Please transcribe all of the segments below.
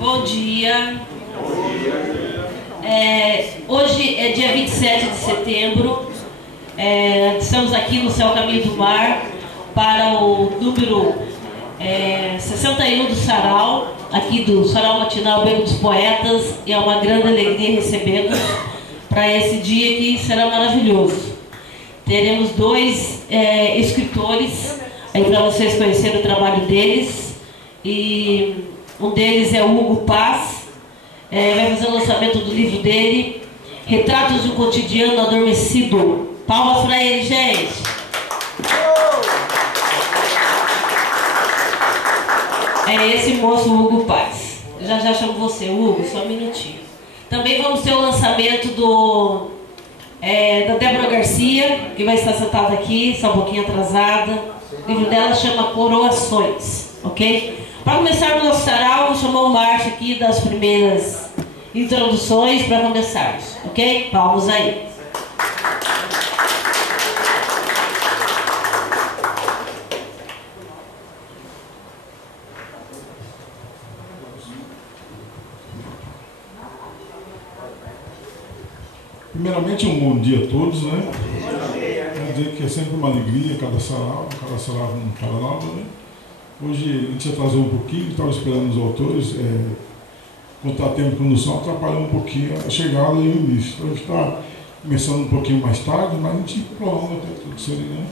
Bom dia. Hoje é dia 27 de setembro. Estamos aqui no Céu Caminho do Mar para o número 61 do Sarau, aqui do Sarau Matinal Beco dos Poetas, e é uma grande alegria recebê-los para esse dia que será maravilhoso. Teremos dois escritores aí para vocês conhecerem o trabalho deles, e um deles é o Hugo Paz, vai fazer o lançamento do livro dele, Retratos de um Cotidiano Adormecido. Palmas para ele, gente! É esse moço, o Hugo Paz. Eu já chamo você, Hugo, só um minutinho. Também vamos ter o lançamento da Débora Garcia, que vai estar sentada aqui, está um pouquinho atrasada. O livro dela chama Coroações, ok? Para começar o nosso sarau, vou chamar o Márcio aqui das primeiras introduções para começarmos, ok? Palmas aí. Primeiramente, um bom dia a todos, né? Quero dizer que é sempre uma alegria cada sarau não para nada, né? Hoje a gente atrasou um pouquinho, estava esperando os autores, contar tempo de condução atrapalhou um pouquinho a chegada e o início. Então a gente está começando um pouquinho mais tarde, mas a gente prolonga até tudo isso aí, né?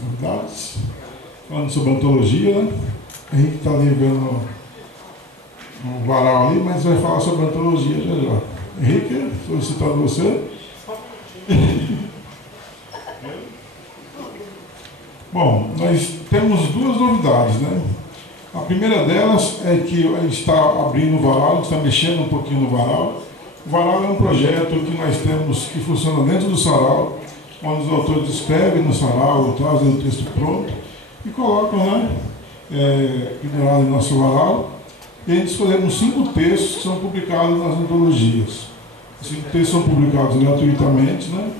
Novidades, falando sobre antologia, né? A gente está ali vendo um varal ali, mas vai falar sobre antologia já. Henrique, solicitado você. Bom, nós temos duas novidades, né? A primeira delas é que a gente está abrindo o varal, a gente está mexendo um pouquinho no varal. O varal é um projeto que nós temos que funciona dentro do sarau, onde os autores escrevem no sarau, trazem o texto pronto e colocam, né? Pendurado em nosso varal. E a gente escolhemos 5 textos que são publicados nas antologias. Os 5 textos são publicados gratuitamente, né?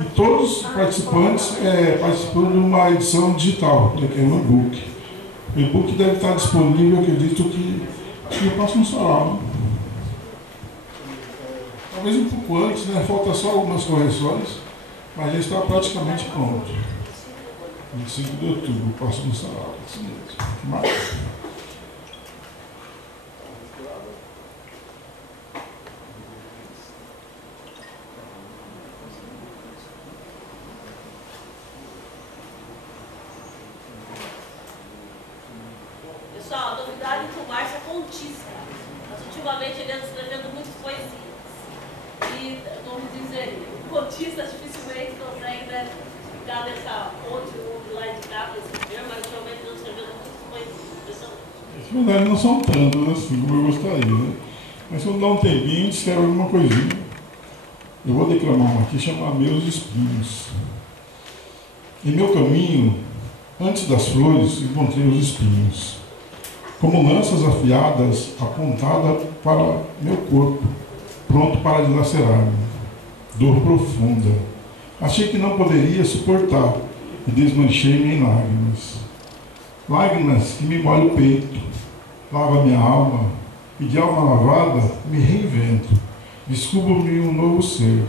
E todos os participantes participam de uma edição digital, né, que é um e-book. O e-book deve estar disponível, acredito que no próximo sarau, né? Talvez um pouco antes, né? Falta só algumas correções, mas já está praticamente pronto. 25 de outubro, o próximo sarau. Isso mesmo. Pessoal, a novidade é que o Márcio é contista, mas ultimamente ele anda escrevendo muitas poesias. E, vamos dizer, contistas dificilmente conseguem, né, ficar nessa ponte lá de cá para escrever, mas ultimamente ele anda escrevendo muitas poesias. Na verdade, não são tantos assim como eu gostaria, né? Mas quando dá um tempinho, a gente escreve alguma coisinha. Eu vou declamar uma aqui, chamada Meus Espinhos. Em meu caminho, antes das flores, encontrei os espinhos, como lanças afiadas apontadas para meu corpo, pronto para dilacerar-me. Dor profunda. Achei que não poderia suportar e desmanchei-me em lágrimas. Lágrimas que me molham o peito, lava minha alma e de alma lavada me reinvento. Descubro-me um novo ser.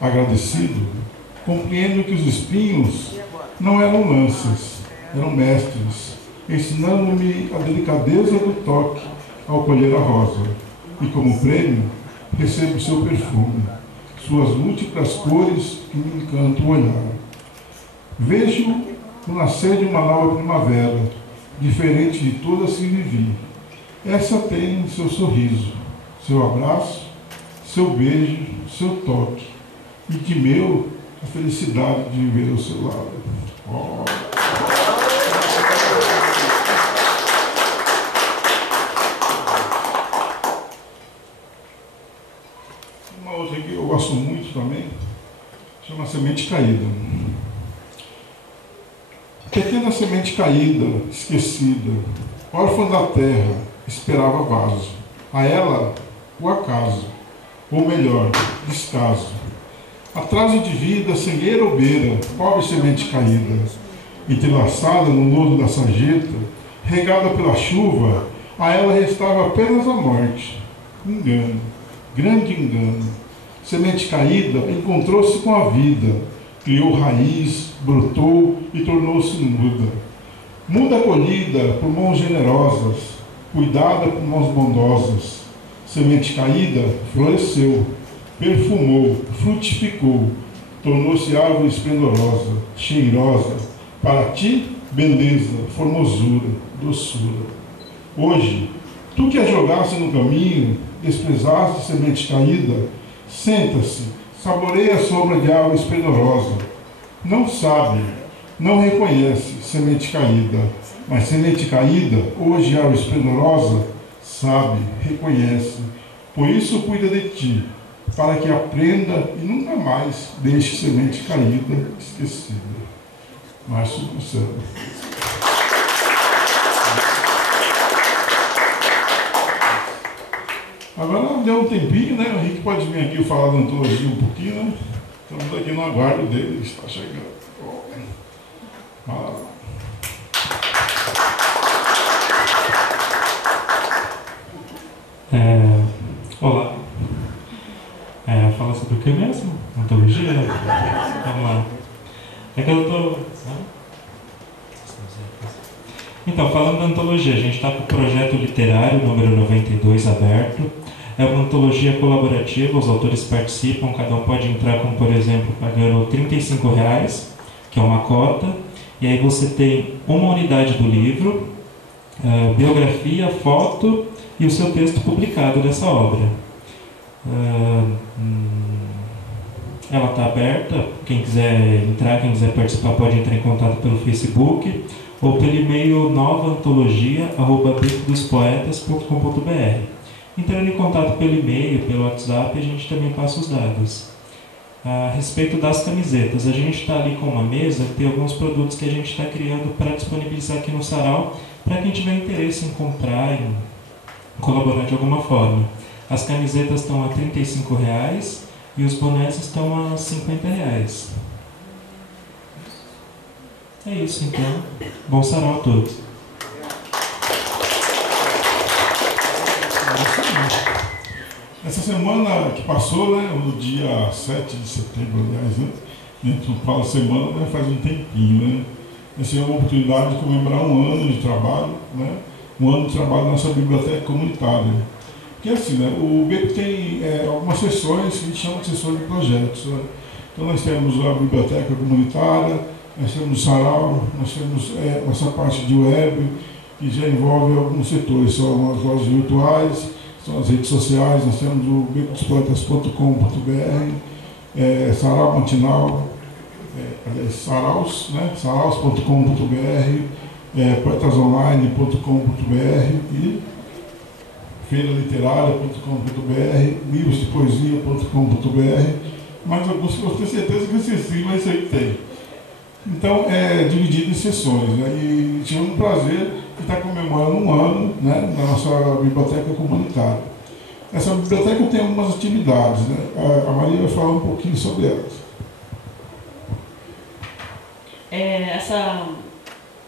Agradecido, compreendo que os espinhos não eram lanças, eram mestres, ensinando-me a delicadeza do toque ao colher a rosa, e como prêmio recebo seu perfume, suas múltiplas cores que me encantam o olhar. Vejo o nascer de uma nova primavera, diferente de todas que vivi. Essa tem seu sorriso, seu abraço, seu beijo, seu toque, e de meu a felicidade de viver ao seu lado. Oh. Uma outra que eu gosto muito também, chama Semente Caída. Pequena semente caída, esquecida, órfã da terra, esperava vaso. A ela, o acaso, ou melhor, descaso. Atraso de vida, sem eira ou beira, pobre semente caída, entrelaçada no lodo da sarjeta, regada pela chuva, A ela restava apenas a morte. Engano, grande engano. Semente caída encontrou-se com a vida, criou raiz, brotou e tornou-se muda. Muda acolhida por mãos generosas, cuidada por mãos bondosas. Semente caída floresceu, perfumou, frutificou, tornou-se árvore esplendorosa, cheirosa, para ti, beleza, formosura, doçura. Hoje, tu que a jogaste no caminho, desprezaste semente caída, senta-se, saboreia a sombra de árvore esplendorosa. Não sabe, não reconhece semente caída, mas semente caída, hoje árvore esplendorosa, sabe, reconhece. Por isso cuida de ti, para que aprenda e nunca mais deixe semente caída, esquecida. Márcio do céu. Agora deu um tempinho, né? O Henrique pode vir aqui falar da antologia um pouquinho, né? Estamos aqui no aguardo dele, ele está chegando. Vai lá. Olá. Fala sobre o que mesmo? Antologia? Vamos lá. É que eu estou... Então, falando da antologia, a gente está com o projeto literário número 92 aberto. É uma antologia colaborativa, os autores participam, cada um pode entrar com, por exemplo, pagando R$35, que é uma cota, e aí você tem uma unidade do livro, biografia, foto e o seu texto publicado dessa obra. Ela está aberta, quem quiser entrar, quem quiser participar pode entrar em contato pelo Facebook ou pelo e-mail novaantologia@bicodospoetas.com.br. Entrando em contato pelo e-mail, pelo WhatsApp, a gente também passa os dados. A respeito das camisetas, a gente está ali com uma mesa, tem alguns produtos que a gente está criando para disponibilizar aqui no Sarau, para quem tiver interesse em comprar, em colaborar de alguma forma. As camisetas estão a R$35 e os bonés estão a R$50. É isso então. Bom Sarau a todos. Essa semana que passou, né, no dia 7 de setembro, aliás, né, a gente não fala semana, né, faz um tempinho, né? Essa é uma oportunidade de comemorar um ano de trabalho, né, um ano de trabalho na nossa biblioteca comunitária. Porque assim, né, o BEC tem algumas sessões que a gente chama de sessões de projetos, né? Então nós temos a biblioteca comunitária, nós temos o Sarau, nós temos essa parte de web, que já envolve alguns setores, são as lojas virtuais, são as redes sociais, nós temos o bicodospoetas.com.br, Sarau Matinal, Saraus, né? Saraus.com.br, poetasonline.com.br e feiraliterária.com.br, livrosdepoesia.com.br, mas alguns que eu tenho certeza que eu esqueci, mas isso aí tem. Então, é dividido em sessões, né? E tivemos um prazer de estar comemorando um ano, né, na nossa biblioteca comunitária. Essa biblioteca tem algumas atividades, né? A Maria vai falar um pouquinho sobre elas.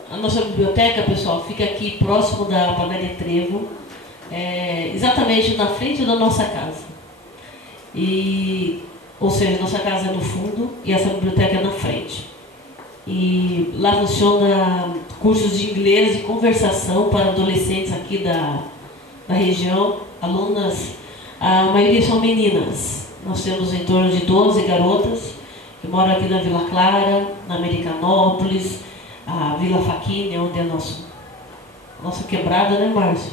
A nossa biblioteca, pessoal, fica aqui próximo da Padaria Trevo, exatamente na frente da nossa casa. Ou seja, nossa casa é no fundo e essa biblioteca é na frente. E lá funciona cursos de inglês e conversação para adolescentes aqui da região, alunas, a maioria são meninas. Nós temos em torno de 12 garotas que moram aqui na Vila Clara, na Americanópolis, a Vila Faquinha, onde é a nossa quebrada, né, Márcio?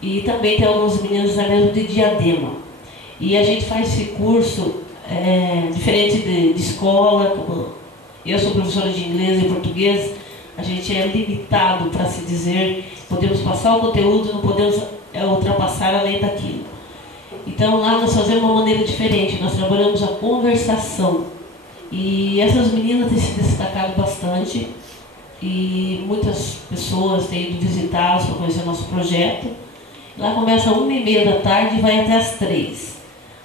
E também tem alguns meninos mesmo de Diadema. E a gente faz esse curso diferente de escola. Eu sou professora de inglês e português, a gente é limitado, para se dizer, podemos passar o conteúdo, não podemos ultrapassar além daquilo. Então lá nós fazemos uma maneira diferente, nós trabalhamos a conversação. E essas meninas têm se destacado bastante e muitas pessoas têm ido visitá-las para conhecer o nosso projeto. Lá começa às 1h30 da tarde e vai até às 3h.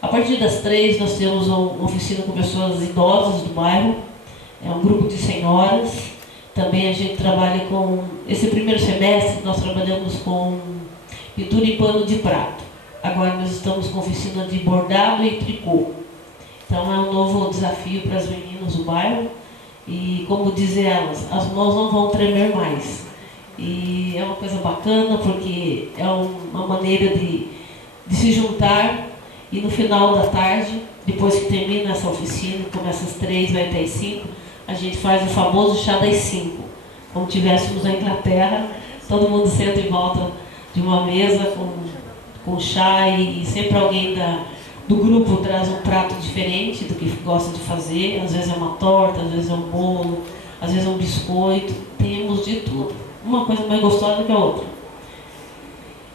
A partir das 3h nós temos uma oficina com pessoas idosas do bairro, é um grupo de senhoras. Também a gente trabalha com, esse primeiro semestre nós trabalhamos com pintura em pano de prato. Agora nós estamos com oficina de bordado e tricô. Então é um novo desafio para as meninas do bairro. E como dizem elas, as mãos não vão tremer mais. E é uma coisa bacana porque é uma maneira de se juntar e no final da tarde, depois que termina essa oficina, começa às 3, vai até às 5, a gente faz o famoso chá das 5. Como tivéssemos na Inglaterra, todo mundo senta em volta de uma mesa com chá e sempre alguém do grupo traz um prato diferente do que gosta de fazer. Às vezes é uma torta, às vezes é um bolo, às vezes é um biscoito. Temos de tudo. Uma coisa mais gostosa que a outra.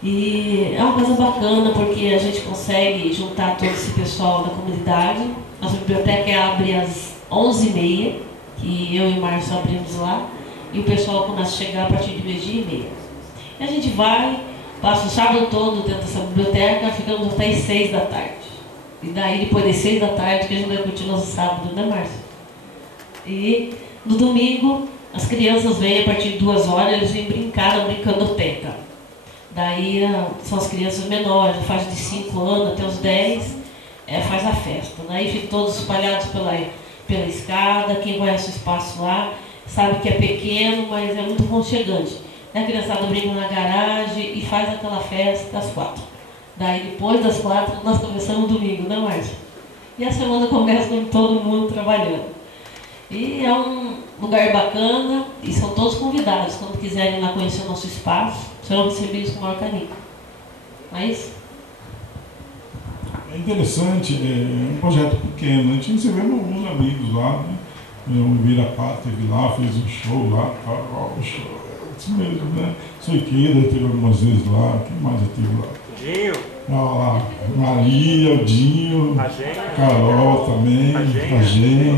E é uma coisa bacana porque a gente consegue juntar todo esse pessoal da comunidade. Nossa biblioteca abre às 11h30, que eu e o Márcio abrimos lá, e o pessoal começa a chegar a partir de 12h30. E a gente vai, passa o sábado todo dentro dessa biblioteca, ficamos até às 6 da tarde. E daí, depois das 6 da tarde, que a gente vai continuar no sábado, né, Márcio? E no domingo, as crianças vêm a partir de 2 horas, eles vêm brincar na brincandoteca. Daí são as crianças menores, a faixa de 5 anos até os 10, faz a festa. Daí ficam todos espalhados pela escada. Quem conhece o espaço lá sabe que é pequeno, mas é muito aconchegante. A criançada brinca na garagem e faz aquela festa às 4. Daí depois das 4 nós começamos o domingo, né, Márcio? E a semana começa com todo mundo trabalhando. E é um lugar bacana e são todos convidados. Quando quiserem ir lá conhecer o nosso espaço, serão recebidos com o maior carinho. Não é isso? É interessante, é um projeto pequeno. A gente recebeu alguns amigos lá, né? O Virapá teve lá, fez um show lá, um show, é isso mesmo, né? Soiqueira teve algumas vezes lá, quem mais já teve lá? Dinho. Lá, Maria, o Dinho, Carol também, a Genha,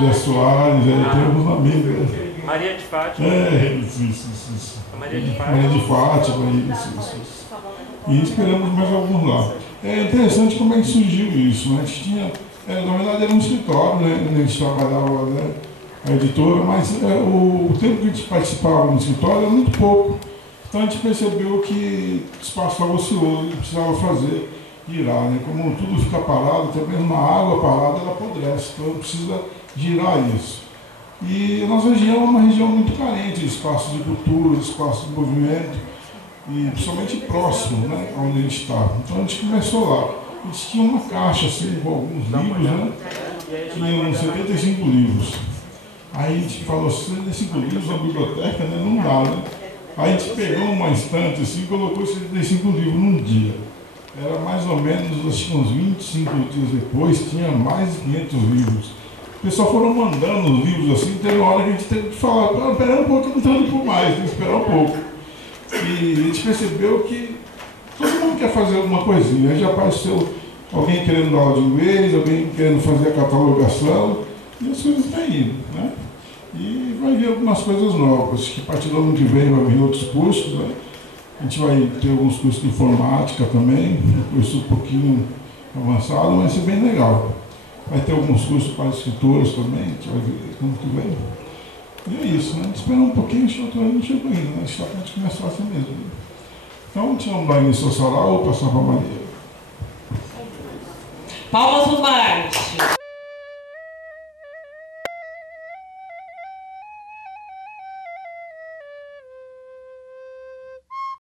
Zé Soares, tem alguns amigos. Maria de Fátima. Isso. Maria de Fátima. Maria de Fátima, isso. E esperamos mais alguns lá. É interessante como é que surgiu isso, né? A gente tinha, na verdade era um escritório, né? A gente trabalhava, né? A editora, mas o tempo que a gente participava no escritório era muito pouco. Então a gente percebeu que o espaço estava ocioso, e precisava fazer girar, né? Como tudo fica parado, até mesmo a água parada ela apodrece, então precisa girar isso. E a nossa região é uma região muito carente de espaços de cultura, de espaços de movimento, e principalmente próximo, né, onde a gente está. Então a gente começou lá. A gente tinha uma caixa assim, com alguns livros, né? Tinha 75 livros. Aí a gente falou, 75 livros na biblioteca, né? Não dá, né? Aí a gente pegou uma estante assim e colocou 75 livros num dia. Era mais ou menos, acho que uns 25 dias depois, tinha mais de 500 livros. O pessoal foram mandando os livros assim, teve uma hora que a gente teve que falar, espera um pouco, não está indo por mais, tem que esperar um pouco. E a gente percebeu que todo mundo quer fazer alguma coisinha. Aí já apareceu alguém querendo dar aula de inglês, alguém querendo fazer a catalogação, e as coisas estão indo, né? E vai vir algumas coisas novas, que a partir do ano que vem vai vir outros cursos, né? A gente vai ter alguns cursos de informática também, um curso um pouquinho avançado, mas vai ser bem legal. Vai ter alguns cursos para escritores também, a gente vai ver ano que vem. E é isso, né? A gente espera um pouquinho, o ano não chegou ainda, né? A gente está para começar assim mesmo. Né? Então, a gente vai dar início ao sarau ou passar para a Maria. Palmas do Márcio.